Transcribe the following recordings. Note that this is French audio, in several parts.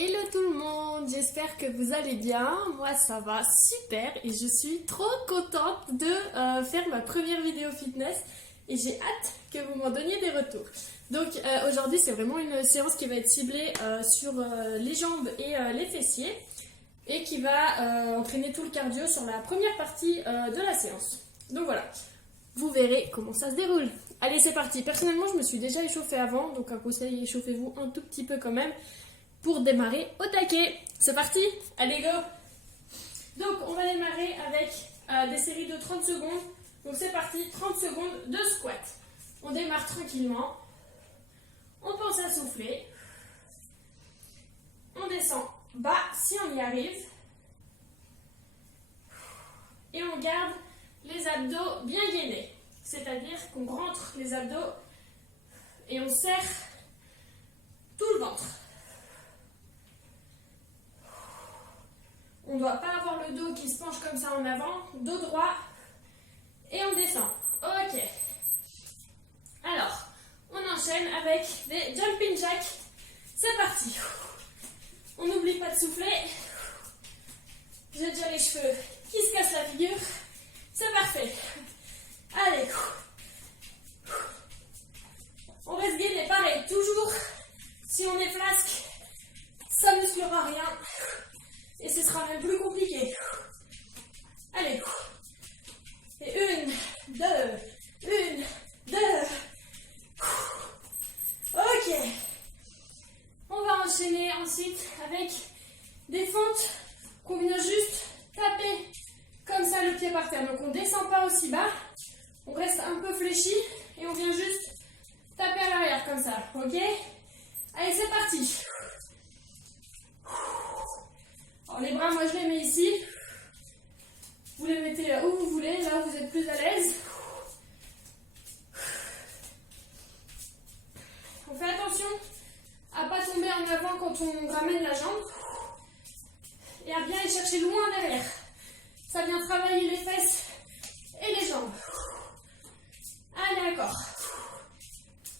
Hello tout le monde, j'espère que vous allez bien. Moi ça va super et je suis trop contente de faire ma première vidéo fitness et j'ai hâte que vous m'en donniez des retours. Donc aujourd'hui c'est vraiment une séance qui va être ciblée sur les jambes et les fessiers et qui va entraîner tout le cardio sur la première partie de la séance. Donc voilà, vous verrez comment ça se déroule. Allez c'est parti. Personnellement je me suis déjà échauffée avant, donc un conseil, échauffez-vous un tout petit peu quand même pour démarrer au taquet. C'est parti, allez go. Donc on va démarrer avec des séries de 30 secondes. Donc c'est parti, 30 secondes de squat. On démarre tranquillement. On pense à souffler. On descend bas si on y arrive. Et on garde les abdos bien gainés. C'est-à-dire qu'on rentre les abdos et on serre tout le ventre. On ne doit pas avoir le dos qui se penche comme ça en avant, dos droit, et on descend. Ok. Alors, on enchaîne avec des jumping jacks. C'est parti. On n'oublie pas de souffler. J'ai déjà les cheveux qui se cassent la figure. C'est parfait. Allez. On reste gainé, pareil, toujours. Si on est flasque, ça ne musclera rien. Et ce sera même plus compliqué. Allez. Et une, deux. Ok. On va enchaîner ensuite avec des fentes qu'on vient juste taper comme ça le pied par terre. Donc on ne descend pas aussi bas. On reste un peu fléchi et on vient juste taper à l'arrière comme ça. Ok? Allez, c'est parti. Alors les bras, moi je les mets ici. Vous les mettez où vous voulez, là où vous êtes plus à l'aise. On fait attention à ne pas tomber en avant quand on ramène la jambe. Et à bien aller chercher loin derrière. Ça vient travailler les fesses et les jambes. Allez, encore.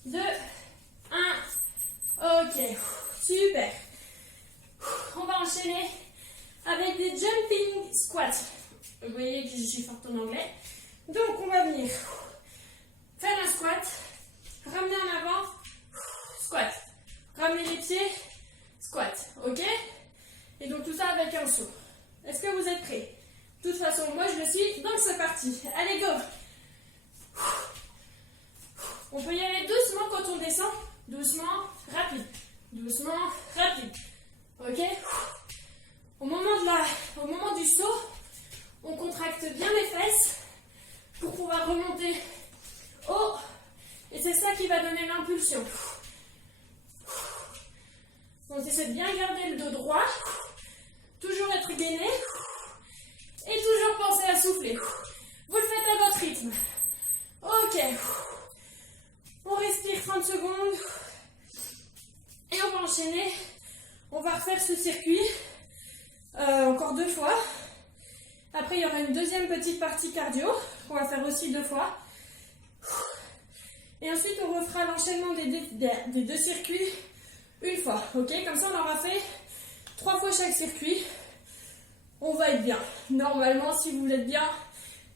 2, 1. Ok, super. On va enchaîner avec des jumping squats. Vous voyez que je suis forte en anglais. Donc on va venir faire un squat, ramener en avant, squat, ramener les pieds, squat, ok? Et donc tout ça avec un saut. Est-ce que vous êtes prêts? De toute façon, moi je le suis, donc c'est parti. Allez, go! On peut y aller doucement quand on descend, doucement, rapide, doucement, rapide, ok? Au moment du saut, on contracte bien les fesses pour pouvoir remonter haut. Et c'est ça qui va donner l'impulsion. Donc essaie de bien garder le dos droit. Toujours être gainé. Et toujours penser à souffler. Vous le faites à votre rythme. Ok. On respire 30 secondes. Et on va enchaîner. On va refaire ce circuit. Encore 2 fois. Après, il y aura une deuxième petite partie cardio qu'on va faire aussi 2 fois. Et ensuite, on refera l'enchaînement des 2 circuits une fois. Ok, comme ça, on aura fait 3 fois chaque circuit. On va être bien. Normalement, si vous êtes bien,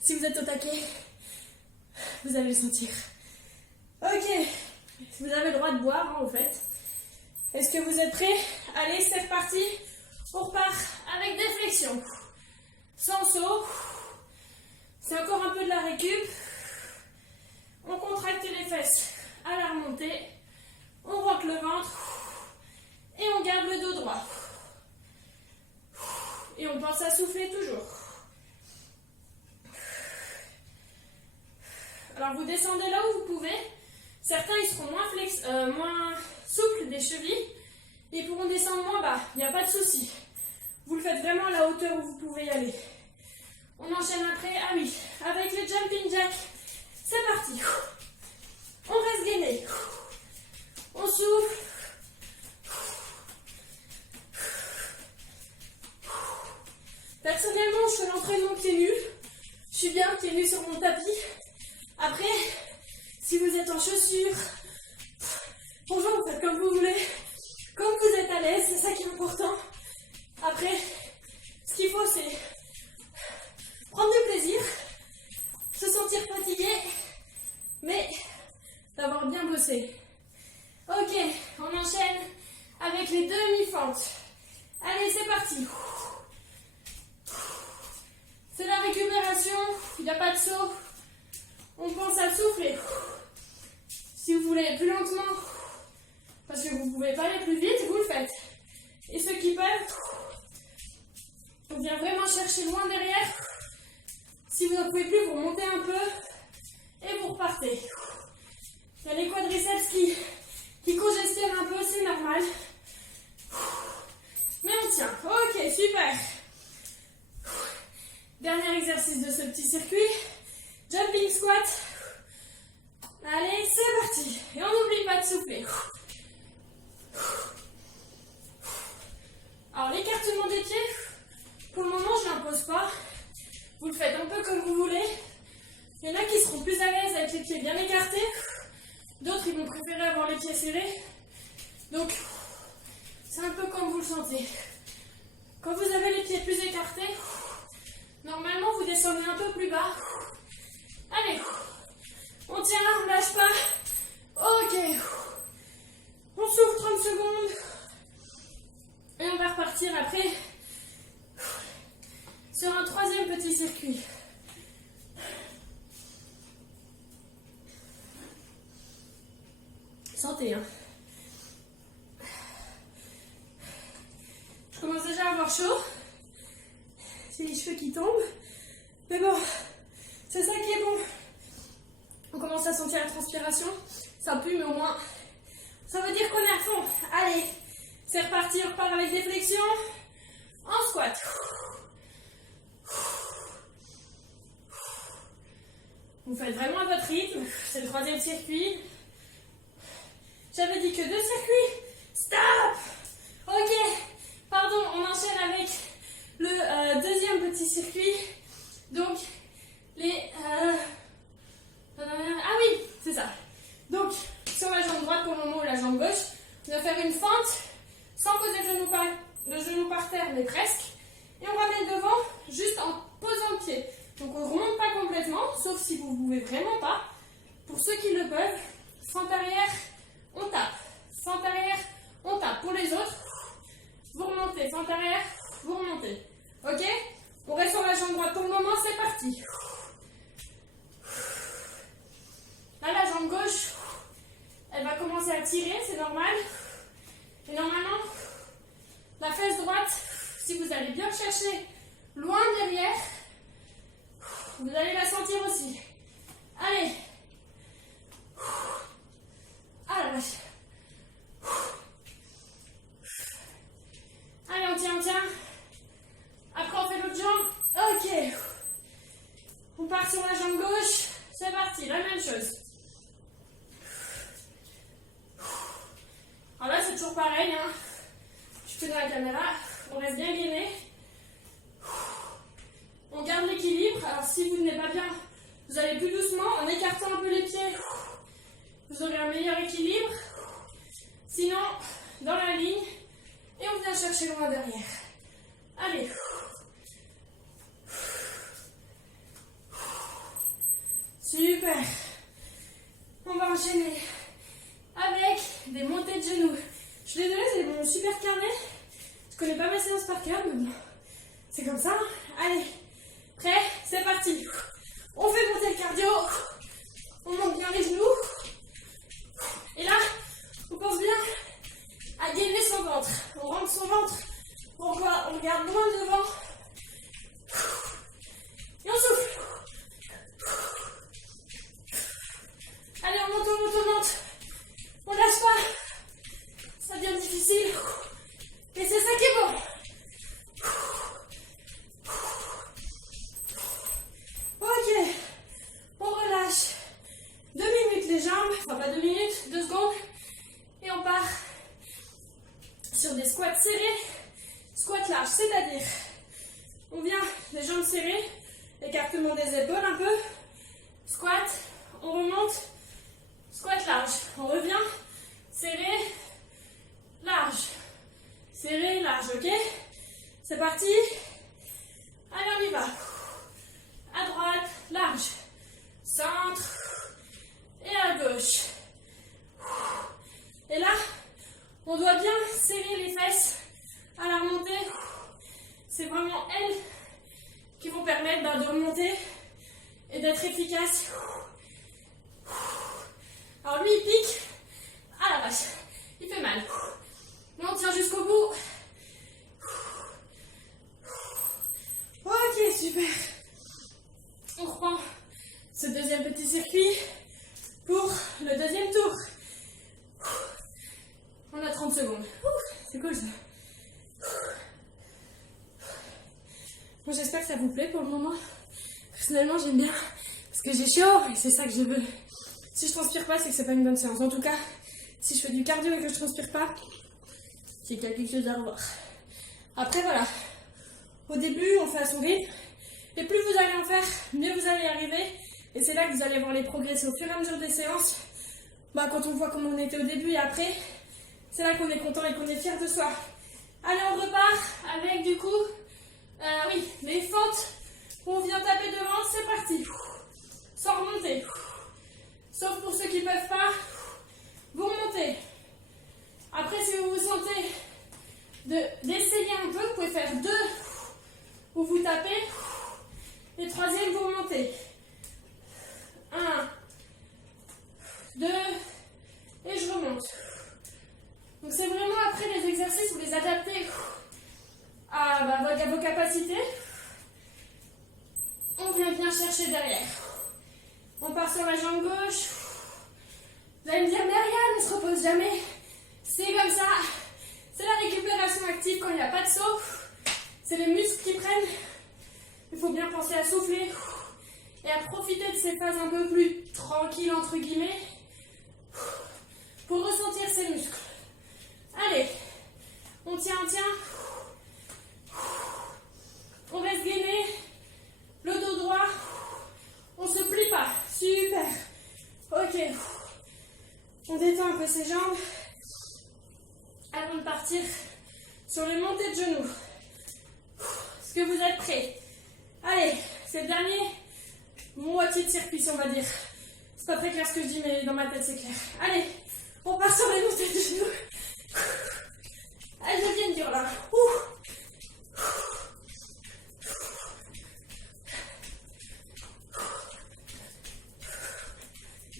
si vous êtes au taquet, vous allez le sentir. Ok, vous avez le droit de boire, hein, au fait. Est-ce que vous êtes prêts? Allez, c'est reparti. On repart avec des flexions. Sans saut. C'est encore un peu de la récup. On contracte les fesses à la remontée. On rentre le ventre. Et on garde le dos droit. Et on pense à souffler toujours. Alors vous descendez là où vous pouvez. Certains ils seront moins souples des chevilles. Ils pourront descendre moins bas. Il n'y a pas de souci. Vous le faites vraiment à la hauteur où vous pouvez y aller. On enchaîne après, ah oui, avec les jumping jacks. C'est parti. On reste gainé. On souffle. Personnellement, je fais l'entraînement pieds nus. Je suis bien pieds nus sur mon tapis. Après, si vous êtes en chaussures, bonjour, vous faites comme vous voulez. Comme vous êtes à l'aise, c'est ça qui est important. les demi-fentes. Allez, c'est parti. C'est la récupération, il n'y a pas de saut. On pense à souffler. Si vous voulez aller plus lentement, parce que vous ne pouvez pas aller plus vite, vous le faites. Et ceux qui peuvent, on vient vraiment chercher loin derrière. Si vous ne pouvez plus, vous remontez un peu et vous repartez. Il y a les quadriceps qui congestionnent un peu, c'est normal. Mais on tient. Ok, super. Dernier exercice de ce petit circuit. Jumping squat. Allez, c'est parti. Et on n'oublie pas de souffler. Alors, l'écartement des pieds, pour le moment, je ne l'impose pas. Vous le faites un peu comme vous voulez. Il y en a qui seront plus à l'aise avec les pieds bien écartés. D'autres, ils vont préférer avoir les pieds serrés. Donc, c'est un peu comme vous le sentez. Quand vous avez les pieds plus écartés, normalement, vous descendez un peu plus bas. Allez, on tient, on ne lâche pas. Ok. On souffle 30 secondes. Et on va repartir après sur un troisième petit circuit. Sentez, hein. Je commence déjà à avoir chaud. C'est les cheveux qui tombent. Mais bon, c'est ça qui est bon. On commence à sentir la transpiration. Ça pue, mais au moins, ça veut dire qu'on est à fond. Allez, c'est reparti. On repart avec des flexions. En squat. Vous faites vraiment à votre rythme. C'est le troisième circuit. J'avais dit que 2 circuits. Stop! Ok. Pardon, on enchaîne avec le deuxième petit circuit. Donc, les... Ah oui, c'est ça. Donc, sur la jambe droite pour le moment ou la jambe gauche, on va faire une fente sans poser le genou par terre, mais presque. Et on ramène devant juste en posant le pied. Donc, on ne remonte pas complètement, sauf si vous ne pouvez vraiment pas. Pour ceux qui le peuvent, fente arrière, on tape. Fente arrière, on tape. Pour les autres, vous remontez. Fente arrière, vous remontez. Ok? On reste sur la jambe droite pour le moment, c'est parti. Là, la jambe gauche, elle va commencer à tirer, c'est normal. Et normalement, la fesse droite, si vous allez bien chercher loin derrière, vous allez la sentir aussi. Allez. Ah la vache. Allez, on tient, on tient. Après, on fait l'autre jambe. Ok. On part sur la jambe gauche. C'est parti, la même chose. Alors là, c'est toujours pareil. Hein. Je fais dans la caméra. On reste bien gainé. On garde l'équilibre. Alors, si vous n'êtes pas bien, vous allez plus doucement en écartant un peu les pieds. Vous aurez un meilleur équilibre. Sinon, dans la ligne. Et on vient chercher loin derrière. Allez. Super. On va enchaîner avec des montées de genoux. Je suis désolée, c'est mon super carnet. Je connais pas ma séance par cœur, mais bon, c'est comme ça. Allez, prêt? C'est parti. On fait monter le cardio. On monte bien les genoux. Et là, on pense bien à gainer son ventre. On rentre son ventre. On regarde loin devant. Et on souffle. Allez, on monte, on monte, on monte. On lâche pas. Ça devient difficile. Et c'est ça qui est bon. Ok. On relâche. 2 minutes les jambes. Enfin, pas 2 minutes, 2 secondes. Et on part sur des squats serrés. Squat large, c'est-à-dire, on vient les jambes serrées. Écartement des épaules un peu. Squat. On remonte. Squat large. On revient. Serré. Large. Serré, large, ok? C'est parti. Allez, on y va. À droite, large. Centre. Et à gauche. Et là, On doit bien serrer les fesses à la remontée. C'est vraiment elles qui vont permettre de remonter et d'être efficace. Alors lui il pique. Ah la vache, il fait mal. Mais on tient jusqu'au bout. Ok, super. On reprend ce deuxième petit circuit pour le deuxième tour. On a 30 secondes. C'est cool ça. Bon, j'espère que ça vous plaît pour le moment. Personnellement, j'aime bien parce que j'ai chaud et c'est ça que je veux. Si je transpire pas, c'est que c'est pas une bonne séance. En tout cas, si je fais du cardio et que je transpire pas, c'est qu'il y a quelque chose à revoir. Après, voilà. Au début, on fait à son rythme. Et plus vous allez en faire, mieux vous allez y arriver. Et c'est là que vous allez voir les progrès. C'est au fur et à mesure des séances. Quand on voit comment on était au début et après, c'est là qu'on est content et qu'on est fier de soi. Allez, on repart avec du coup, les fentes où on vient taper devant. C'est parti. Sans remonter. Sauf pour ceux qui ne peuvent pas, vous remontez. Après, si vous vous sentez d'essayer un peu, vous pouvez faire 2 où vous tapez. Et troisième, vous remontez. 1, 2, et je remonte. Donc c'est vraiment après les exercices, vous les adaptez à vos capacités. On vient bien chercher derrière. On part sur la jambe gauche. Vous allez me dire, mais Ariane, on ne se repose jamais. C'est comme ça. C'est la récupération active quand il n'y a pas de saut. C'est les muscles qui prennent. Il faut bien penser à souffler et à profiter de ces phases un peu plus tranquilles, entre guillemets, pour ressentir ces muscles. Allez, on tient. On reste gainé, le dos droit, on se plie pas. Super. Ok. On détend un peu ses jambes avant de partir sur les montées de genoux. Est-ce que vous êtes prêts? Allez, c'est le dernier moitié de circuit, on va dire. C'est pas très clair ce que je dis, mais dans ma tête c'est clair. Allez, on part sur les montées de genoux. Elles deviennent dures là.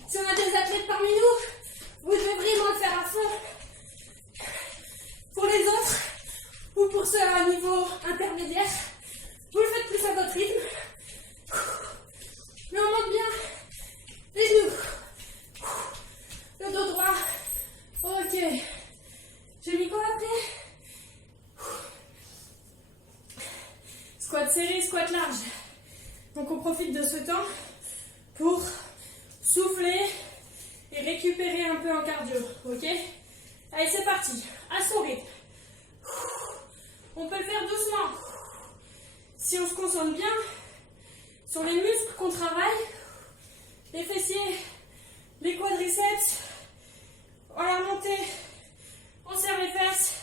Si on a des athlètes parmi nous, vous devez vraiment le faire à fond. Pour les autres, ou pour ceux à un niveau intermédiaire, vous le faites plus à votre rythme. Mais on monte bien les genoux. Le dos droit. Ok. J'ai mis quoi après? Squat serré, squat large. Donc on profite de ce temps pour souffler et récupérer un peu en cardio. Ok? Allez, c'est parti. À son rythme. On peut le faire doucement. Si on se concentre bien sur les muscles qu'on travaille, les fessiers, les quadriceps, on la remontée, on serre les fesses,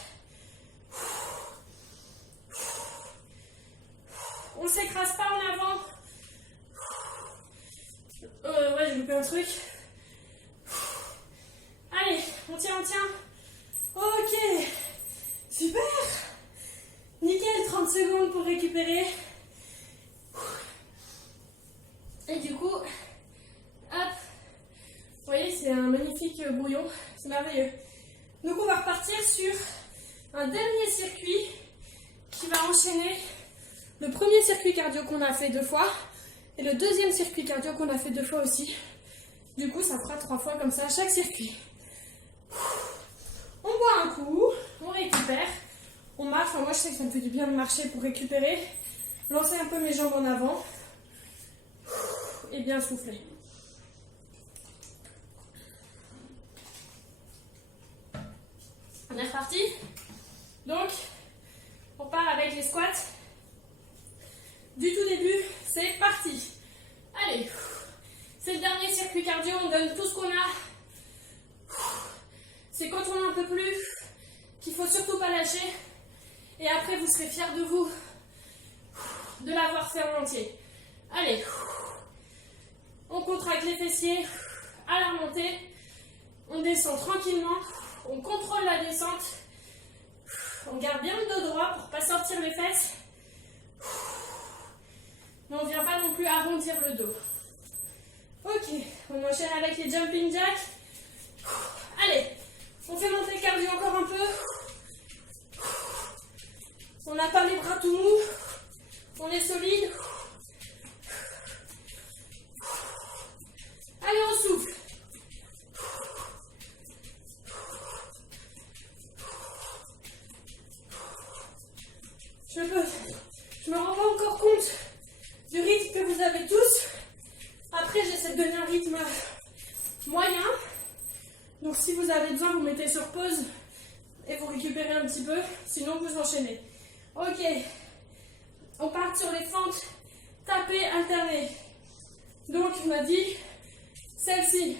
on ne s'écrase pas en avant. Ouais, j'ai loupé un truc. Allez, on tient. Ok, super. Nickel, 30 secondes pour récupérer. Et du coup, hop, vous voyez, c'est un magnifique brouillon, c'est merveilleux. Donc on va repartir sur un dernier circuit qui va enchaîner le premier circuit cardio qu'on a fait 2 fois et le deuxième circuit cardio qu'on a fait 2 fois aussi. Du coup, ça fera 3 fois comme ça à chaque circuit. On boit un coup, on récupère. On marche, moi je sais que ça me fait du bien de marcher pour récupérer. Lancer un peu mes jambes en avant. Et bien souffler. On est reparti. Donc, on part avec les squats. Du tout début, c'est parti. Allez, c'est le dernier circuit cardio, on donne tout ce qu'on a. C'est quand on a un peu plus qu'il faut surtout pas lâcher. Et après, vous serez fiers de vous de l'avoir fait en entier. Allez, on contracte les fessiers à la remontée. On descend tranquillement. On contrôle la descente. garde bien le dos droit pour ne pas sortir les fesses. Mais on ne vient pas non plus arrondir le dos. Ok, on enchaîne avec les jumping jacks. Allez, on fait monter le cardio encore un peu. On n'a pas les bras tout mous. On est solide. Allez, on souffle. Je me rends pas encore compte du rythme que vous avez tous. Après, j'essaie de donner un rythme moyen. Donc, si vous avez besoin, vous mettez sur pause et vous récupérez un petit peu. Sinon, vous enchaînez. Ok. On part sur les fentes tapées, alternées. Donc, on a dit, celle-ci,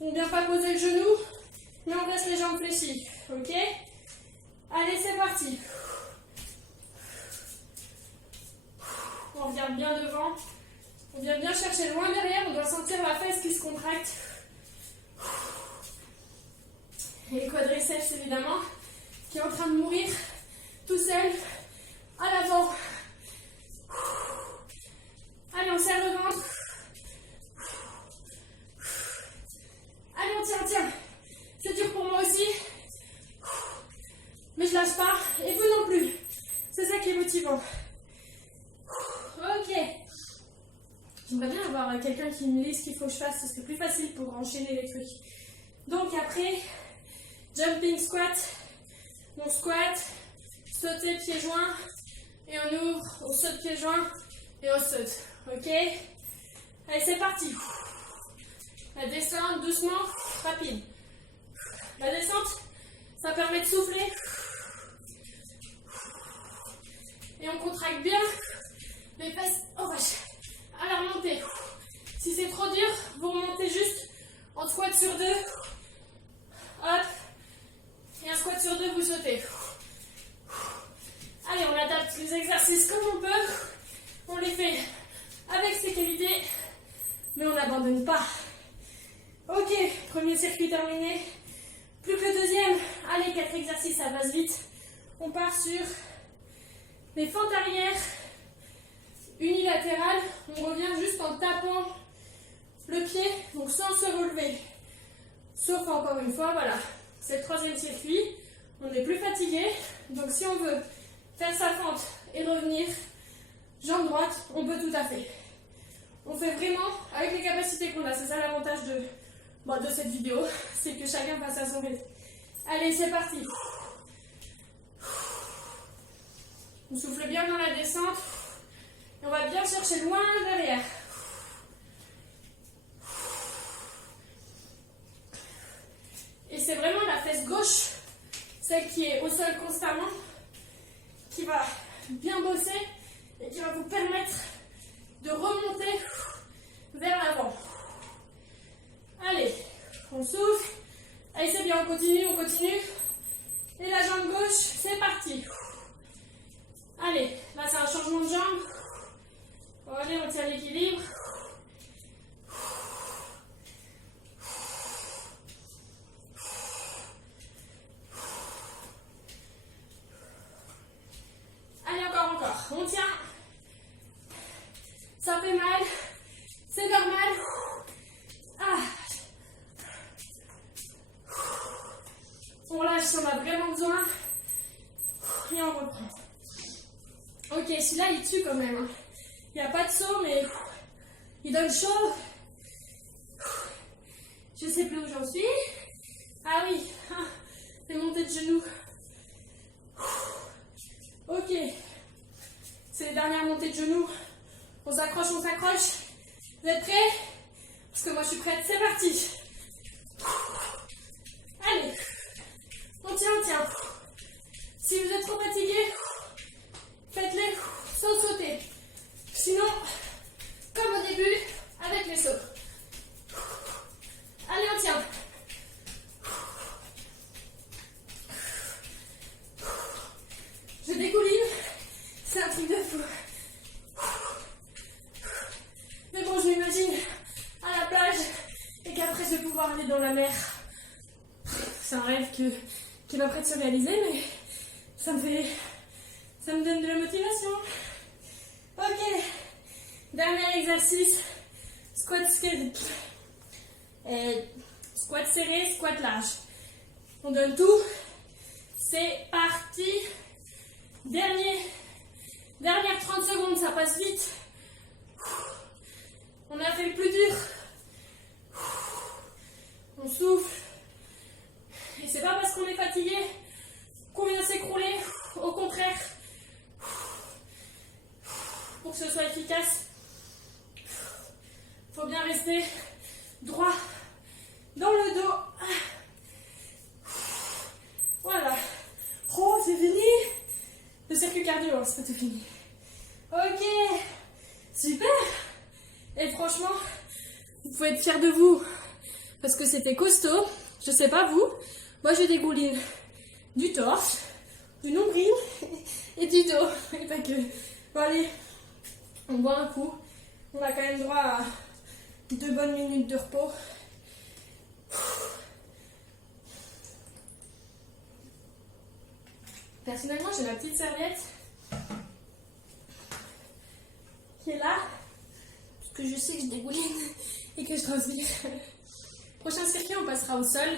on ne vient pas poser le genou, mais on reste les jambes fléchies. Ok? Allez, c'est parti. On regarde bien devant. On vient bien chercher loin derrière. On doit sentir la fesse qui se contracte. Et les quadriceps, évidemment, qui est en train de mourir tout seul à l'avant. Allez, on serre le ventre. Allez, on tient. C'est dur pour moi aussi. Mais je lâche pas. Et vous non plus. C'est ça qui est motivant. Ok. J'aimerais bien avoir quelqu'un qui me dise ce qu'il faut que je fasse. Ce serait plus facile pour enchaîner les trucs. Donc après, jumping squat. On squat, sauter pieds joints. Et on ouvre, on saute pieds joints. Et on saute. Ok? Allez, c'est parti. La descente, doucement, rapide. La descente, ça permet de souffler. Et on contracte bien les fesses. Oh vache. À la remontée. Si c'est trop dur, vous remontez juste en squat sur 2. Hop. Et un squat sur 2, vous sautez. Allez, on adapte les exercices comme on peut. On les fait avec sécurité, mais on n'abandonne pas. Ok, premier circuit terminé. Plus que le deuxième. Allez, 4 exercices, ça passe vite. On part sur les fentes arrière unilatérales. On revient juste en tapant le pied, donc sans se relever. Sauf encore une fois, voilà. C'est le troisième circuit. On est plus fatigué. Donc si on veut faire sa fente et revenir, jambe droite, on peut tout à fait. On fait vraiment avec les capacités qu'on a. C'est ça l'avantage de cette vidéo. C'est que chacun passe à son rythme. Allez, c'est parti. On souffle bien dans la descente. Et on va bien chercher loin derrière. Et c'est vraiment la fesse gauche, celle qui est au sol constamment, qui va bien bosser et qui va vous permettre de remonter vers l'avant. Allez, on souffle. Allez, c'est bien, on continue. Et la jambe gauche, c'est parti. Allez, là c'est un changement de jambe. Allez, on tient l'équilibre. Allez, encore. On tient. Ça fait mal. C'est normal. Ah. On lâche si on a vraiment besoin. Et on reprend. Ok, celui-là il tue quand même. Il n'y a pas de saut, mais il donne chaud. Je sais plus où j'en suis. Ah oui, c'est montée de genoux. Ok, c'est les dernières montées de genoux. On s'accroche. Vous êtes prêts? Parce que moi je suis prête, c'est parti. Allez, on tient. Si vous êtes trop fatigué, faites-les sans sauter. Sinon, comme au début, avec les sauts. Allez, on tient. Je dégouline. C'est un truc de fou. Mais bon, je m'imagine à la plage et qu'après je vais pouvoir aller dans la mer. C'est un rêve qui est pas prêt de se réaliser, Ça me donne de la motivation. Ok, dernier exercice, squat serré, squat large. On donne tout. C'est parti. Dernière 30 secondes, ça passe vite. On a fait le plus dur. On souffle. Et c'est pas parce qu'on est fatigué qu'on vient s'écrouler. Au contraire, pour que ce soit efficace, il faut bien rester droit dans le dos. Voilà. Oh, c'est fini. Le circuit cardio, c'est pas tout fini. Ok, super. Et franchement, vous pouvez être fiers de vous parce que c'était costaud. Je sais pas vous, moi je dégouline du torse, du nombril et du dos. Et pas que. Bon allez, on boit un coup. On a quand même droit à 2 bonnes minutes de repos. Personnellement, j'ai ma petite serviette qui est là, parce que je sais que je dégouline et que je transpire. Prochain circuit, on passera au sol.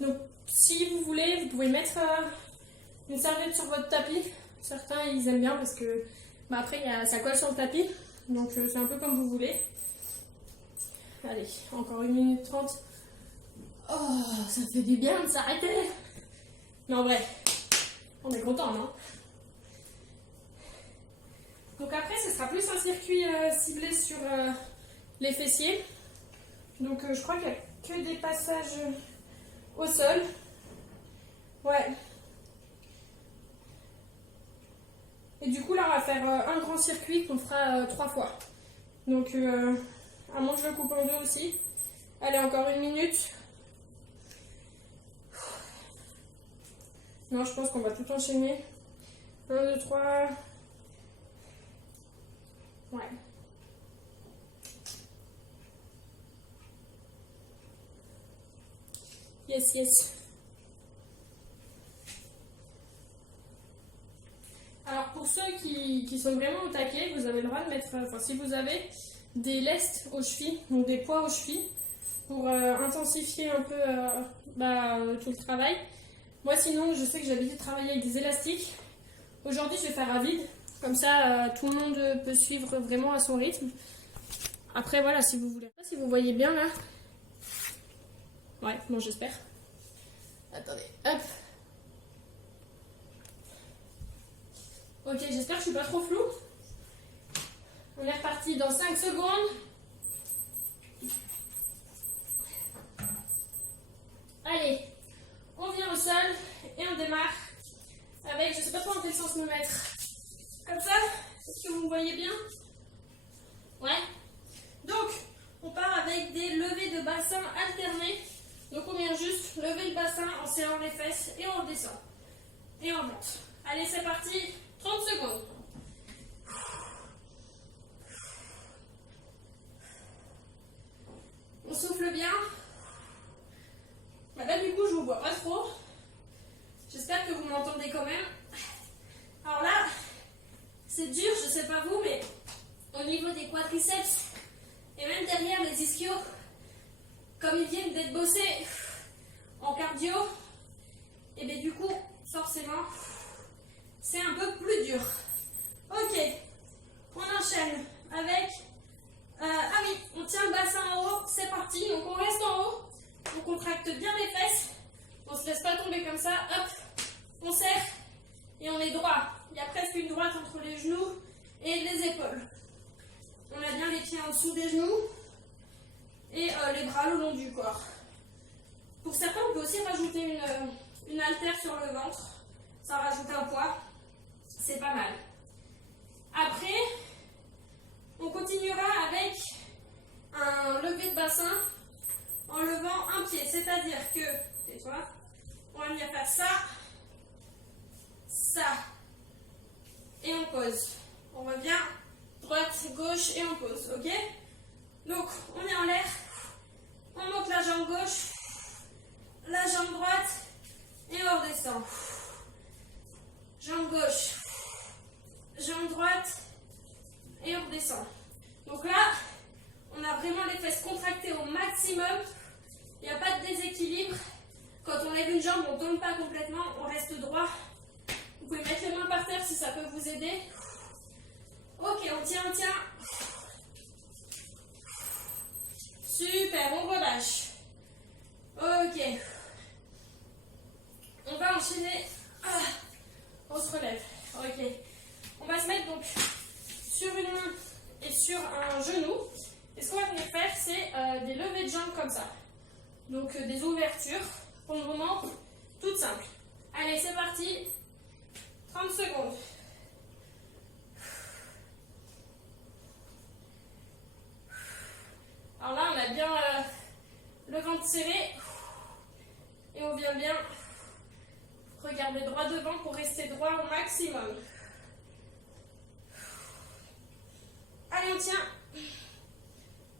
Donc, si vous voulez, vous pouvez mettre une serviette sur votre tapis. Certains, ils aiment bien parce que après, ça colle sur le tapis. Donc, c'est un peu comme vous voulez. Allez, encore 1 minute 30. Oh, ça fait du bien de s'arrêter. Mais en vrai, on est content, non? Donc après, ce sera plus un circuit ciblé sur les fessiers. Donc je crois qu'il n'y a que des passages au sol. Ouais. Et du coup, là, on va faire un grand circuit qu'on fera 3 fois. Donc, à moins que je le coupe en 2 aussi. Allez, encore 1 minute. Non, je pense qu'on va tout enchaîner. 1, 2, 3. Ouais. Yes, yes. Alors, pour ceux qui sont vraiment au taquet, vous avez le droit de mettre, enfin, si vous avez des lestes aux chevilles, donc des poids aux chevilles, pour intensifier un peu tout le travail. Moi, sinon, je sais que j'ai l'habitude de travailler avec des élastiques. Aujourd'hui, je vais faire à vide. Comme ça, tout le monde peut suivre vraiment à son rythme. Après, voilà, si vous voulez. Je sais pas si vous voyez bien là. Ouais, bon, j'espère. Attendez, hop. Ok, j'espère que je suis pas trop floue. On est reparti dans 5 secondes. Allez, on vient au sol et on démarre avec, je sais pas trop dans quel sens me mettre. Comme ça, est-ce que vous me voyez bien? Ouais. Donc, on part avec des levées de bassin alternés. Donc, on vient juste lever le bassin en serrant les fesses et on descend. Et on monte. Allez, c'est parti. 30 secondes. On souffle bien. Là, du coup, je vous vois pas trop. J'espère que vous m'entendez quand même. Alors là, c'est dur, je sais pas vous, mais au niveau des quadriceps et même derrière les ischios, comme ils viennent d'être bossés en cardio, et bien du coup, forcément, c'est un peu plus dur. Ok, on enchaîne avec... ah oui, on tient le bassin en haut, c'est parti. Donc on reste en haut, on contracte bien les fesses, on se laisse pas tomber comme ça, hop, on serre et on est droit. Il y a presque une droite entre les genoux et les épaules. On a bien les pieds en dessous des genoux et les bras le long du corps. Pour certains, on peut aussi rajouter une haltère sur le ventre, ça rajoute un poids, c'est pas mal. Après, on continuera avec un lever de bassin en levant un pied, c'est-à-dire que, tais-toi, on va venir faire ça, ça, et on pose. On revient droite, gauche et on pose, ok? Donc, on est en l'air, on monte la jambe gauche, la jambe droite et on redescend. jambe gauche, jambe droite et on redescend. Donc là, on a vraiment les fesses contractées au maximum. Il n'y a pas de déséquilibre. Quand on lève une jambe, on ne tourne pas complètement, on reste droit. Vous pouvez mettre les mains par terre si ça peut vous aider. Ok, on tient, on tient. Super, on relâche. Ok. On va enchaîner. On se relève. Ok. On va se mettre donc sur une main et sur un genou. Et ce qu'on va venir faire, c'est des levées de jambes comme ça. Donc des ouvertures. Pour le moment, toutes simples. Allez, c'est parti. 30 secondes. Alors là, on a bien le ventre serré. Et on vient bien regarder droit devant pour rester droit au maximum. Allez, on tient.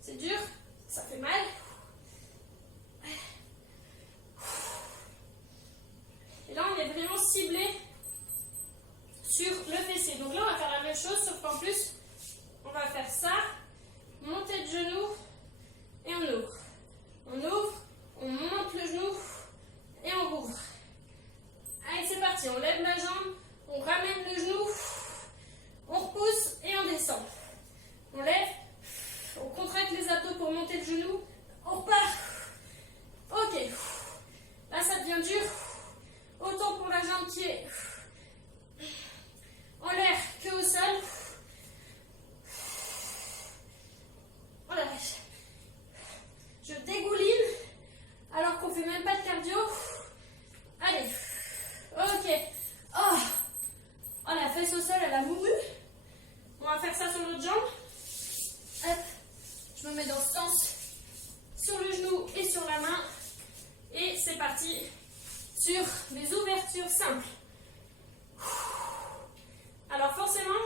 C'est dur, ça fait mal. Et là, on est vraiment ciblé sur le fessier. Donc là, on va faire la même chose, sauf qu'en plus, on va faire ça, montée de genou et on ouvre. On ouvre, on monte le genou et on rouvre. Allez, c'est parti. On lève la jambe, on ramène le genou, on repousse et on descend. On lève, on contracte les abdos pour monter le genou, on repart. Ok. Là, ça devient dur. Autant pour la jambe qui est en l'air que au sol. Voilà. Je dégouline alors qu'on fait même pas de cardio. Allez. Ok. Oh, la fesse au sol, elle a mouru. On va faire ça sur l'autre jambe. Hop. Je me mets dans ce sens sur le genou et sur la main. Et c'est parti sur des ouvertures simples. Alors forcément,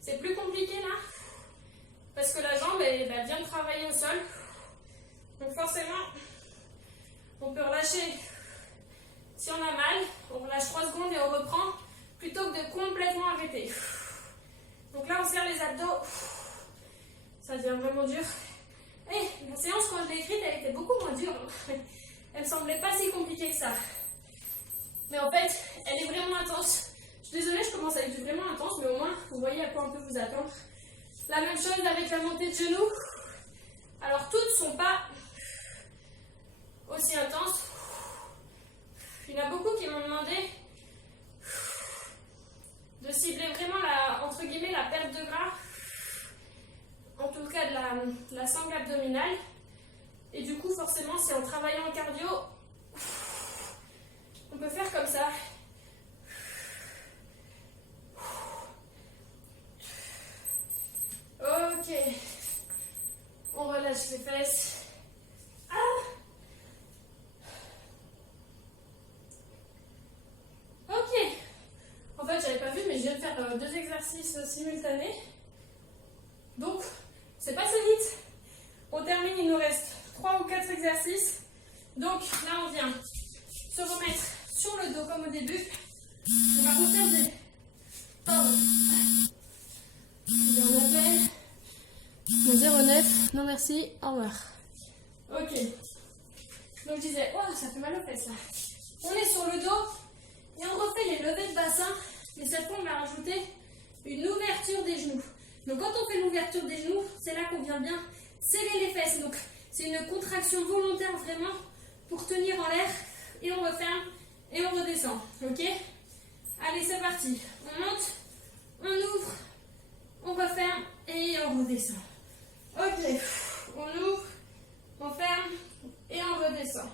c'est plus compliqué là, parce que la jambe elle vient de travailler au sol. Donc forcément, on peut relâcher. Si on a mal, on relâche 3 secondes et on reprend, plutôt que de complètement arrêter. Donc là, on serre les abdos. Ça devient vraiment dur. Et la séance, quand je l'ai écrite, elle était beaucoup moins dure. Elle me semblait pas si compliquée que ça. Mais en fait, elle est vraiment intense. Je suis désolée, je commence à être vraiment intense, mais au moins, vous voyez à quoi on peut vous attendre. La même chose avec la montée de genoux. Alors, toutes ne sont pas aussi intenses. Il y en a beaucoup qui m'ont demandé de cibler vraiment entre guillemets, la perte de gras. En tout cas, de la sangle abdominale. Et du coup, forcément, c'est en travaillant en cardio, on peut faire comme ça. Ok. On relâche les fesses. Ok. En fait, j'avais pas vu, mais je viens de faire 2 exercices simultanés. Donc, c'est passé vite. On termine, il nous reste 3 ou 4 exercices. Donc là, on vient se remettre sur le dos comme au début. On va refaire des... Pardon. On appelle. Mon 09. Non merci. Au revoir. Ok. Donc je disais, oh, ça fait mal aux fesses là. On est sur le dos et on refait les levées de bassin. Mais cette fois, on va rajouter une ouverture des genoux. Donc quand on fait l'ouverture des genoux, c'est là qu'on vient bien serrer les fesses. Donc c'est une contraction volontaire vraiment pour tenir en l'air. Et on referme et on redescend. Ok? Allez, c'est parti. On monte, on ouvre, on referme et on redescend. Ok. On ouvre, on ferme et on redescend.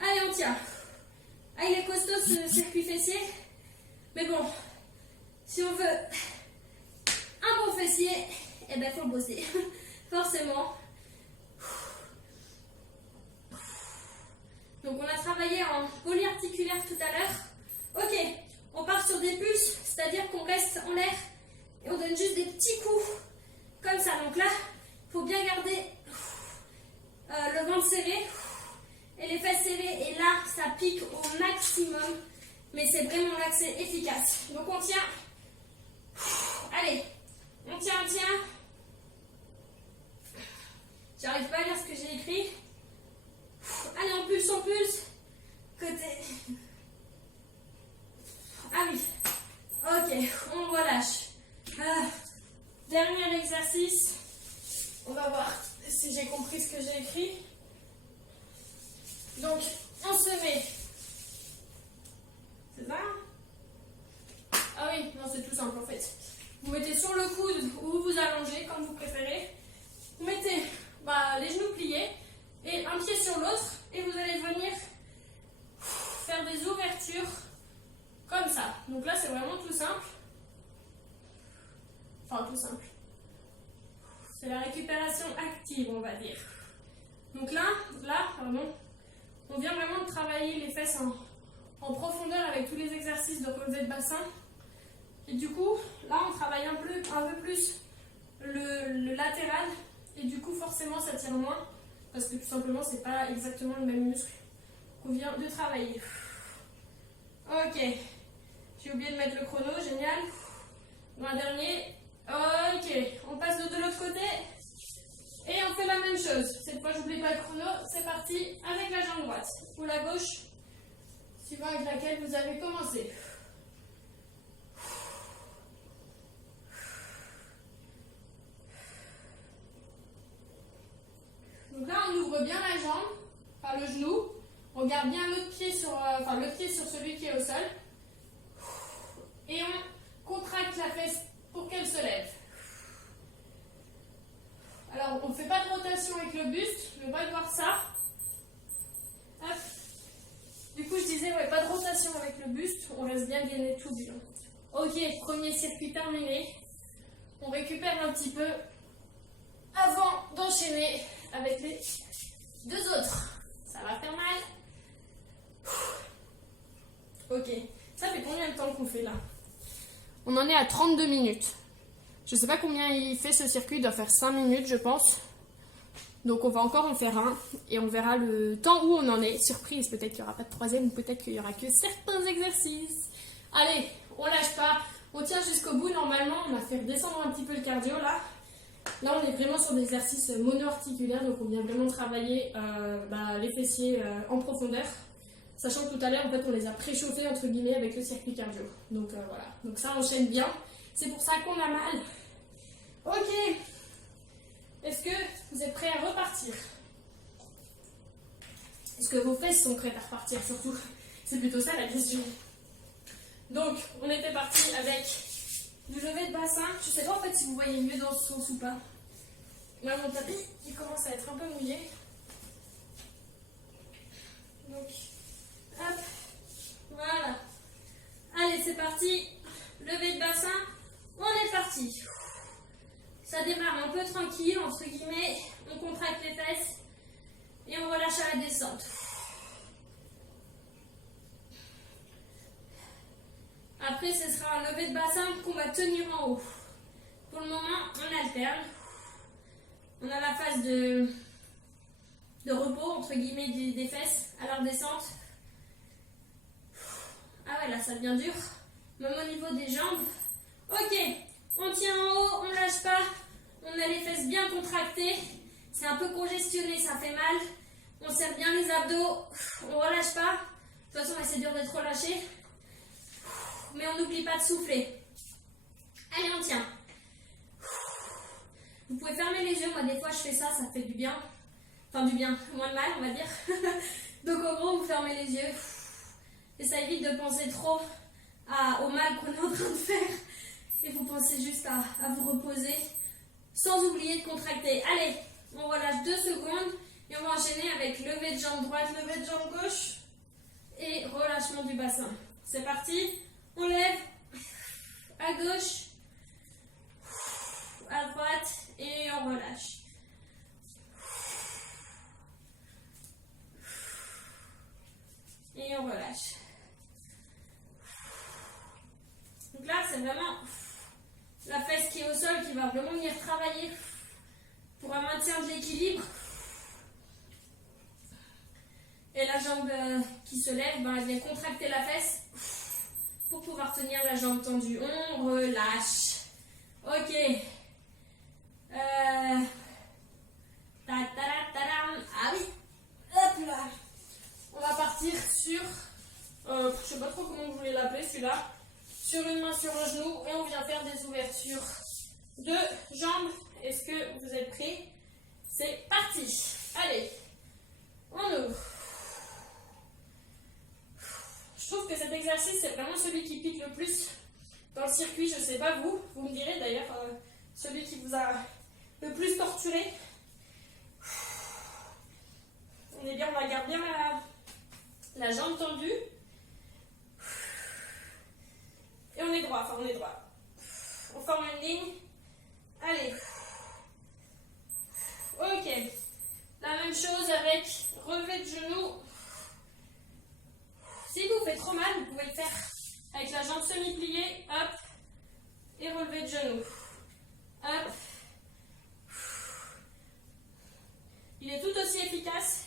Allez, on tient. Ah, il est costaud ce circuit fessier. Mais bon, si on veut un bon fessier, eh ben faut le bosser. Forcément. Donc on a travaillé en polyarticulaire tout à l'heure. Ok, on part sur des pulses, c'est-à-dire qu'on reste en l'air et on donne juste des petits coups comme ça. Donc là, il faut bien garder le ventre serré et les fesses serrées. Et là, ça pique au maximum. mais c'est vraiment là que c'est efficace. Donc on tient. Allez, on tient, on tient. J'arrive pas à lire ce que j'ai écrit. Allez, on pulse, on pulse. Côté. Ah oui. Ok, on relâche. Dernier exercice. On va voir si j'ai compris ce que j'ai écrit. Donc, on se met. C'est ça? Ah oui, non, c'est tout simple en fait. Vous mettez sur le coude ou vous allongez, comme vous préférez. Vous mettez les genoux pliés et un pied sur l'autre. Et vous allez venir faire des ouvertures comme ça. Donc là, c'est vraiment tout simple. Enfin, tout simple. C'est la récupération active, on va dire. Donc là, pardon, on vient vraiment de travailler les fesses en profondeur avec tous les exercices de relevé de bassin. Et du coup, là, on travaille un peu plus le latéral. Et du coup, forcément, ça tire moins. Parce que tout simplement, c'est pas exactement le même muscle qu'on vient de travailler. Ok. J'ai oublié de mettre le chrono, génial. Dans un dernier. Ok. On passe de l'autre côté. Et on fait la même chose. Cette fois, j'oublie pas le chrono. C'est parti avec la jambe droite. Ou la gauche, suivant avec laquelle vous avez commencé. Donc là, on ouvre bien la jambe, enfin le genou. On garde bien l'autre pied le pied sur celui qui est au sol. Et on contracte la fesse pour qu'elle se lève. Alors, on ne fait pas de rotation avec le buste. Je ne veux pas voir ça. Hop. Du coup, je disais, pas de rotation avec le buste. On reste bien gainé tout bien. Ok, premier circuit terminé. On récupère un petit peu avant d'enchaîner avec les deux autres. Ça va faire mal. Ok. Ça fait combien de temps qu'on fait là? On en est à 32 minutes. Je ne sais pas combien il fait ce circuit. Il doit faire 5 minutes, je pense. Donc on va encore en faire un. Et on verra le temps où on en est. Surprise, peut-être qu'il n'y aura pas de troisième. Ou peut-être qu'il n'y aura que certains exercices. Allez, on lâche pas. On tient jusqu'au bout. Normalement, on va faire descendre un petit peu le cardio là. Là, on est vraiment sur des exercices mono-articulaires, donc on vient vraiment travailler les fessiers en profondeur, sachant que tout à l'heure, en fait, on les a préchauffés, entre guillemets, avec le circuit cardio. Donc voilà, donc ça enchaîne bien. C'est pour ça qu'on a mal. Ok. Est-ce que vous êtes prêts à repartir? Est-ce que vos fesses sont prêtes à repartir, surtout? C'est plutôt ça la question. Donc, on était parti avec du lever de bassin. Je sais pas en fait si vous voyez mieux dans ce sens ou pas. Là, mon tapis, il commence à être un peu mouillé. Donc, hop, voilà. Allez, c'est parti. Lever de bassin, on est parti. Ça démarre un peu tranquille, entre guillemets. On contracte les fesses et on relâche à la descente. Après, ce sera un lever de bassin qu'on va tenir en haut. Pour le moment, on alterne. On a la phase de repos, entre guillemets, des fesses à leur descente. Ah ouais, là, ça devient dur. Même au niveau des jambes. Ok, on tient en haut, on ne lâche pas. On a les fesses bien contractées. C'est un peu congestionné, ça fait mal. On serre bien les abdos. On ne relâche pas. De toute façon, c'est dur d'être relâché. Mais on n'oublie pas de souffler. Allez, on tient. Vous pouvez fermer les yeux. Moi, des fois, je fais ça, ça fait du bien. Enfin, du bien, moins de mal, on va dire. Donc, en gros, vous fermez les yeux. Et ça évite de penser trop au mal qu'on est en train de faire. Et vous pensez juste à vous reposer. Sans oublier de contracter. Allez, on relâche 2 secondes. Et on va enchaîner avec levée de jambe droite, levée de jambe gauche. Et relâchement du bassin. C'est parti. On lève à gauche, à droite et on relâche. Et on relâche. Donc là, c'est vraiment la fesse qui est au sol qui va vraiment venir travailler pour un maintien de l'équilibre. Et la jambe qui se lève, elle vient contracter la fesse. pour pouvoir tenir la jambe tendue. On relâche. Ok. Ah oui. Hop là. On va partir sur, je sais pas trop comment vous voulez l'appeler celui-là, sur une main sur le genou et on vient faire des ouvertures de jambes. Est-ce que vous êtes prêts? C'est parti. Allez, on ouvre. Je trouve que cet exercice c'est vraiment celui qui pique le plus dans le circuit. Je sais pas vous me direz d'ailleurs celui qui vous a le plus torturé. On est bien, on garde bien la jambe tendue. Et on est droit, enfin on est droit. On forme une ligne. Allez. Ok. La même chose avec relevé de genoux. Si vous faites trop mal, vous pouvez le faire avec la jambe semi-pliée. Hop. Et relevé de genoux. Hop. Il est tout aussi efficace,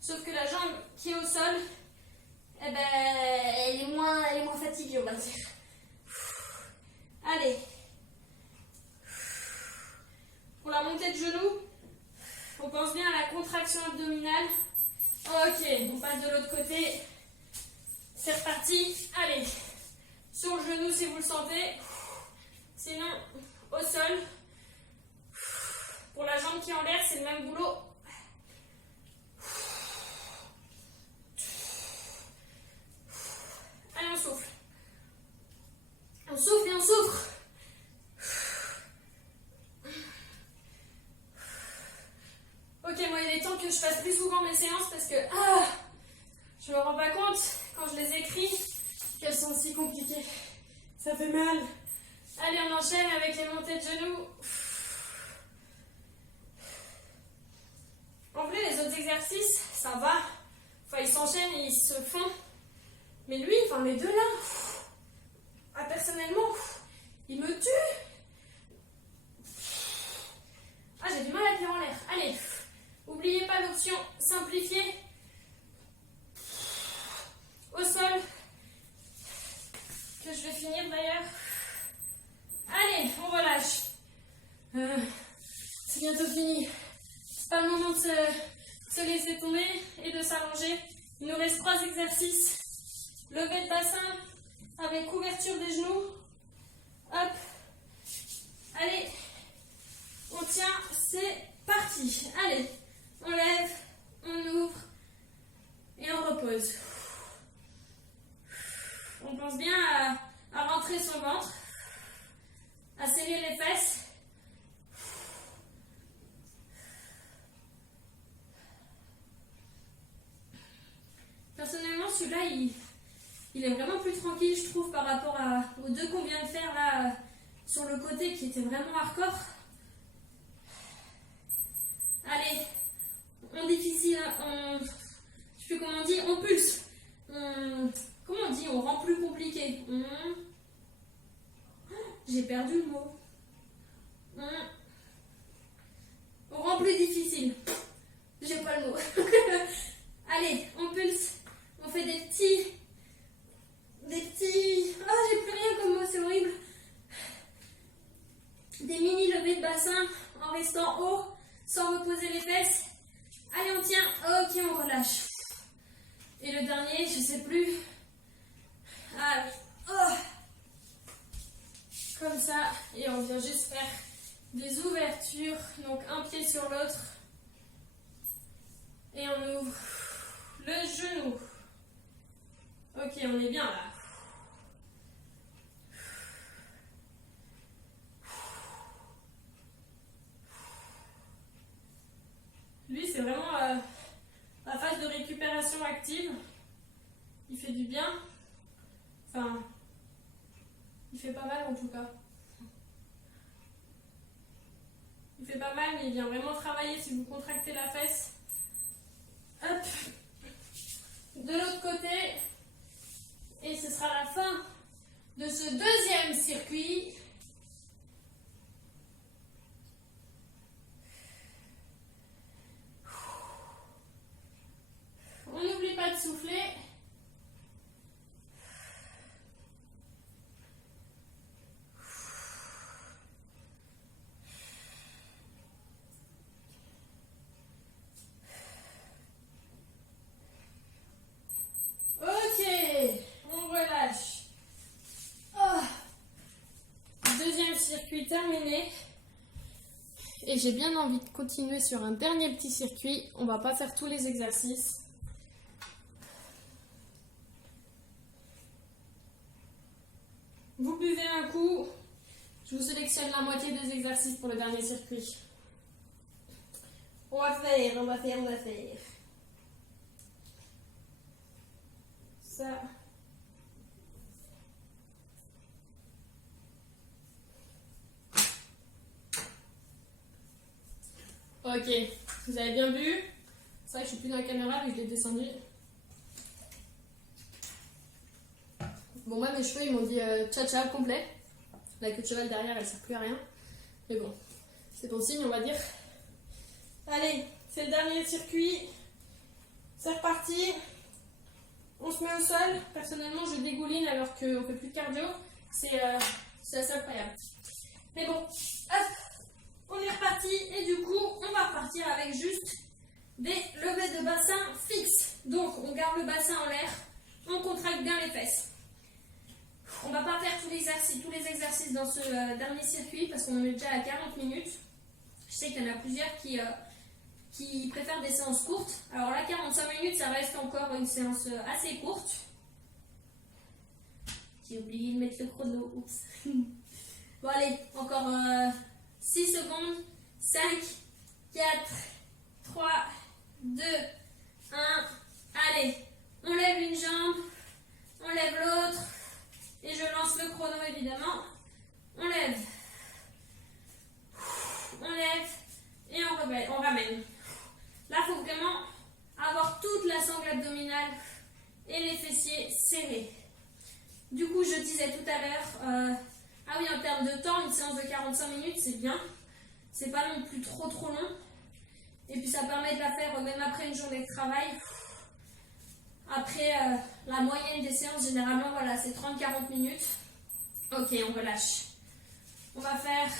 sauf que la jambe qui est au sol, eh ben, elle est moins fatiguée, on va dire. Allez. Pour la montée de genoux, on pense bien à la contraction abdominale. Ok, on passe de l'autre côté. C'est reparti. Allez. Sur le genou si vous le sentez. Sinon, au sol. Pour la jambe qui est en l'air, c'est le même boulot. Allez, on souffle. On souffle et on souffle. Ok, moi il est temps que je fasse plus souvent mes séances parce que je me rends pas compte quand je les écris qu'elles sont si compliquées. Ça fait mal. Allez, on enchaîne avec les montées de genoux. En vrai, les autres exercices, ça va. Enfin, ils s'enchaînent et ils se font. Mais lui, enfin les deux là, personnellement, il me tue. J'ai du mal à tenir en l'air. Allez, n'oubliez pas l'option simplifiée. Au sol, que je vais finir d'ailleurs. Allez, on relâche. C'est bientôt fini. C'est pas le moment de se laisser tomber et de s'allonger. Il nous reste 3 exercices. Levé de bassin avec ouverture des genoux. Hop. Allez. On tient. C'est parti. Allez. On lève. On ouvre. Et on repose. On pense bien à rentrer son ventre. À serrer les fesses. Personnellement, celui-là, il est vraiment plus tranquille, je trouve, par rapport aux deux qu'on vient de faire là, sur le côté qui était vraiment hardcore. Allez, on difficile, je sais plus comment on dit, on pulse. Comment on dit, on rend plus compliqué. J'ai perdu le mot. On rend plus difficile. J'ai pas le mot. Allez, on pulse. On fait des petits... j'ai plus rien comme mot, c'est horrible. Des mini levées de bassin en restant haut, sans reposer les fesses. Allez, on tient. Ok, on relâche. Et le dernier, je sais plus. Allez. Comme ça. Et on vient juste faire des ouvertures. Donc, un pied sur l'autre. Et on ouvre le genou. Ok, on est bien là. Lui, c'est vraiment la phase de récupération active. Il fait du bien. Enfin, il fait pas mal en tout cas. Il fait pas mal, mais il vient vraiment travailler si vous contractez la fesse. Hop. De l'autre côté. Et ce sera la fin de ce deuxième circuit. On n'oublie pas de souffler. et j'ai bien envie de continuer sur un dernier petit circuit. On va pas faire tous les exercices. Vous buvez un coup. Je vous sélectionne la moitié des exercices pour le dernier circuit. On va faire. Ça. Ok, vous avez bien vu. C'est vrai que je suis plus dans la caméra, mais je l'ai descendu. Bon, moi, mes cheveux, ils m'ont dit ciao complet. La queue de cheval derrière, elle sert plus à rien. Mais bon, c'est bon signe, on va dire. Allez, c'est le dernier circuit. C'est reparti. On se met au sol. Personnellement, je dégouline alors qu'on ne fait plus de cardio. C'est assez incroyable. Mais bon, hop, on est reparti. Et du coup, on va repartir avec juste des levées de bassin fixes. Donc, on garde le bassin en l'air. On contracte bien les fesses. On ne va pas faire tous les exercices dans ce dernier circuit parce qu'on en est déjà à 40 minutes. Je sais qu'il y en a plusieurs qui préfèrent des séances courtes. Alors là, 45 minutes, ça reste encore une séance assez courte. J'ai oublié de mettre le chrono. Oups. Bon, allez, encore 6 secondes. 5, 4, 3, 2, 1. Allez, on lève une jambe, on lève l'autre. Et je lance le chrono évidemment. On lève. On lève. Et on ramène. Là, il faut vraiment avoir toute la sangle abdominale et les fessiers serrés. Du coup, je disais tout à l'heure, ah oui, en termes de temps, une séance de 45 minutes, c'est bien. C'est pas non plus trop long. Et puis, ça permet de la faire même après une journée de travail. Après, la moyenne des séances, généralement, voilà, c'est 30-40 minutes. Ok, on relâche. On va faire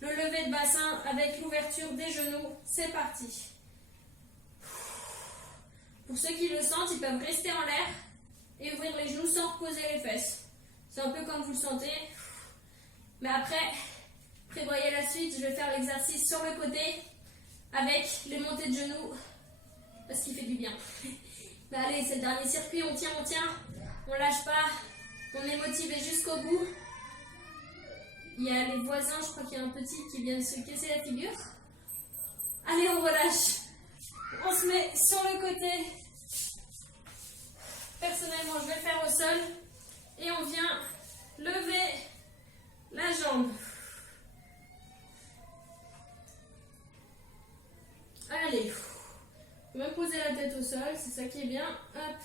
le lever de bassin avec l'ouverture des genoux. C'est parti. Pour ceux qui le sentent, ils peuvent rester en l'air et ouvrir les genoux sans reposer les fesses. C'est un peu comme vous le sentez. Mais après, prévoyez la suite. Je vais faire l'exercice sur le côté avec les montées de genoux. Parce qu'il fait du bien. Mais allez, c'est le dernier circuit, on tient, on lâche pas, on est motivé jusqu'au bout. Il y a les voisins, je crois qu'il y a un petit qui vient de se casser la figure. Allez, on relâche. On se met sur le côté. Personnellement, je vais le faire au sol. Et on vient lever la jambe. Allez. Même poser la tête au sol, c'est ça qui est bien. Hop.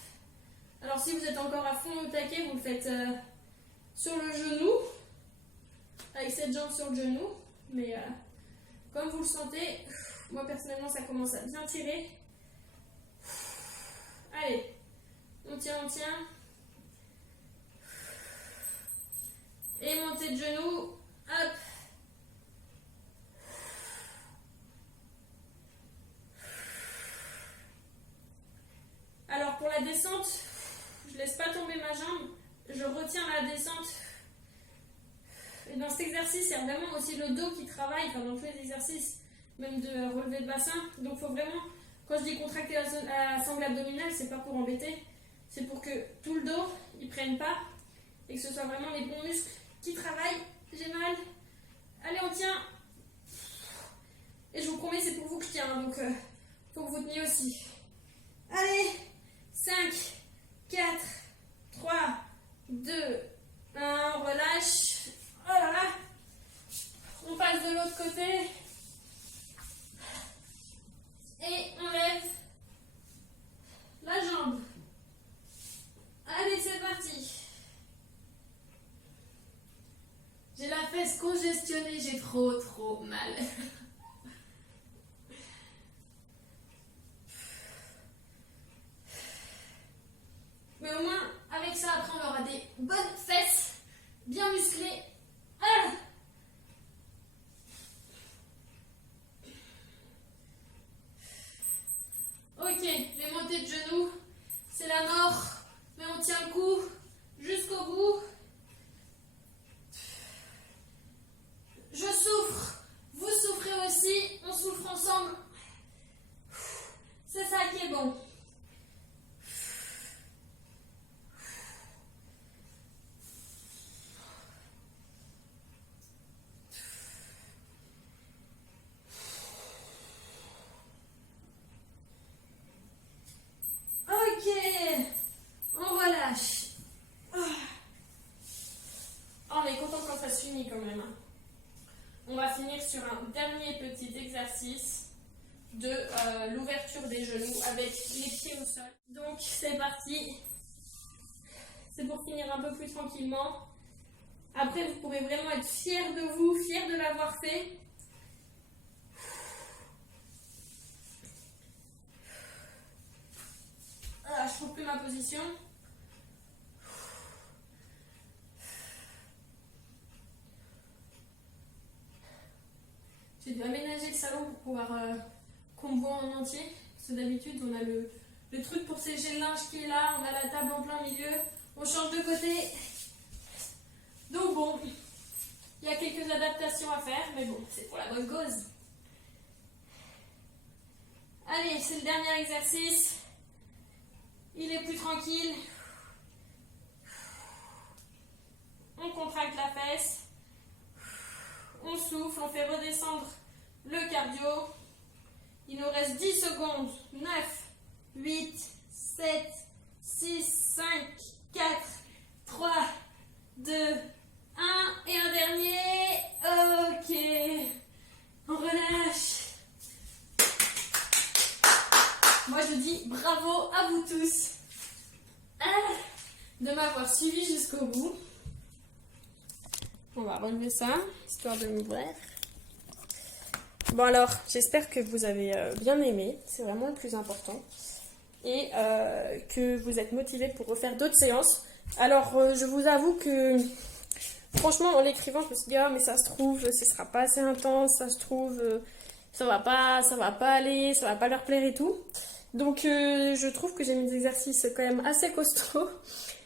Alors si vous êtes encore à fond au taquet, vous le faites sur le genou, avec cette jambe sur le genou. Mais comme vous le sentez, moi personnellement ça commence à bien tirer. Allez, on tient. Et montée de genou, hop. Alors pour la descente, je laisse pas tomber ma jambe, je retiens la descente. Et dans cet exercice, il y a vraiment aussi le dos qui travaille, enfin dans tous les exercices, même de relever le bassin. Donc il faut vraiment, quand je dis contracter la sangle abdominale, c'est pas pour embêter, c'est pour que tout le dos, il prenne pas et que ce soit vraiment les bons muscles qui travaillent. J'ai mal. Allez, on tient. Et je vous promets, c'est pour vous que je tiens, donc faut que vous teniez aussi. Allez, 5, 4, 3, 2, 1, relâche. Oh là là. On passe de l'autre côté. Et on lève la jambe. Allez, c'est parti. J'ai la fesse congestionnée, j'ai trop mal. Mais au moins, avec ça, après, on aura des bonnes fesses, bien musclées. Ah. Ok, les montées de genoux, c'est la mort, mais on tient le coup jusqu'au bout. sur un dernier petit exercice de l'ouverture des genoux avec les pieds au sol. Donc c'est parti. C'est pour finir un peu plus tranquillement. Après, vous pourrez vraiment être fiers de vous, fiers de l'avoir fait. Ah, je ne trouve plus ma position. J'ai dû aménager le salon pour pouvoir qu'on me voit en entier. Parce que d'habitude, on a le truc pour sécher le linge qui est là, on a la table en plein milieu, on change de côté. Donc bon, il y a quelques adaptations à faire, mais bon, c'est pour la bonne cause. Allez, c'est le dernier exercice. Il est plus tranquille. On contracte la fesse. On souffle, on fait redescendre le cardio. Il nous reste 10 secondes. 9, 8, 7, 6, 5, 4, 3, 2, 1 et un dernier. Ok. On relâche. Moi je dis bravo à vous tous de m'avoir suivi jusqu'au bout. On va relever ça, histoire de m'ouvrir. Bon alors, j'espère que vous avez bien aimé, c'est vraiment le plus important. Et que vous êtes motivés pour refaire d'autres séances. Alors, je vous avoue que, franchement, en l'écrivant, je me suis dit, ah mais ça se trouve, ce sera pas assez intense, ça se trouve, ça va pas aller, ça va pas leur plaire et tout. Donc, je trouve que j'ai mis des exercices quand même assez costauds.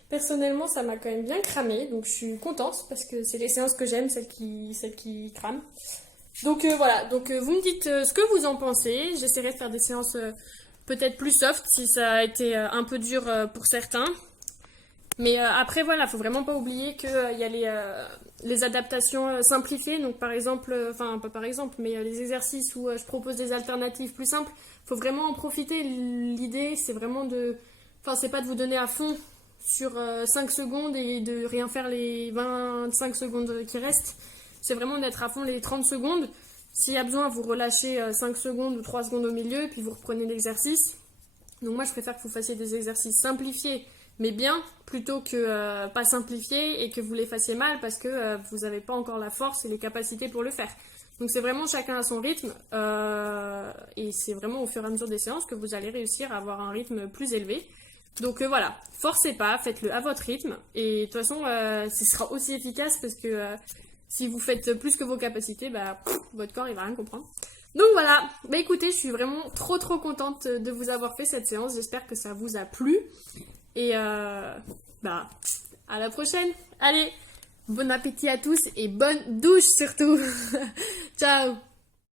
Personnellement, ça m'a quand même bien cramé, donc je suis contente parce que c'est les séances que j'aime, celles qui crament. Donc voilà, donc vous me dites ce que vous en pensez. J'essaierai de faire des séances peut-être plus soft si ça a été un peu dur pour certains. Mais après voilà, faut vraiment pas oublier qu'il y a les adaptations simplifiées. Donc par exemple, enfin pas par exemple, mais les exercices où je propose des alternatives plus simples. Faut vraiment en profiter. L'idée c'est vraiment enfin c'est pas de vous donner à fond sur 5 secondes et de rien faire les 25 secondes qui restent. C'est vraiment d'être à fond les 30 secondes. S'il y a besoin, vous relâchez 5 secondes ou 3 secondes au milieu, puis vous reprenez l'exercice. Donc moi, je préfère que vous fassiez des exercices simplifiés, mais bien, plutôt que pas simplifiés et que vous les fassiez mal parce que vous n'avez pas encore la force et les capacités pour le faire. Donc c'est vraiment chacun à son rythme et c'est vraiment au fur et à mesure des séances que vous allez réussir à avoir un rythme plus élevé. Donc voilà, forcez pas, faites-le à votre rythme et de toute façon ce sera aussi efficace parce que si vous faites plus que vos capacités, votre corps il va rien comprendre. Donc voilà, écoutez, je suis vraiment trop contente de vous avoir fait cette séance, j'espère que ça vous a plu et à la prochaine. Allez, bon appétit à tous et bonne douche surtout. Ciao.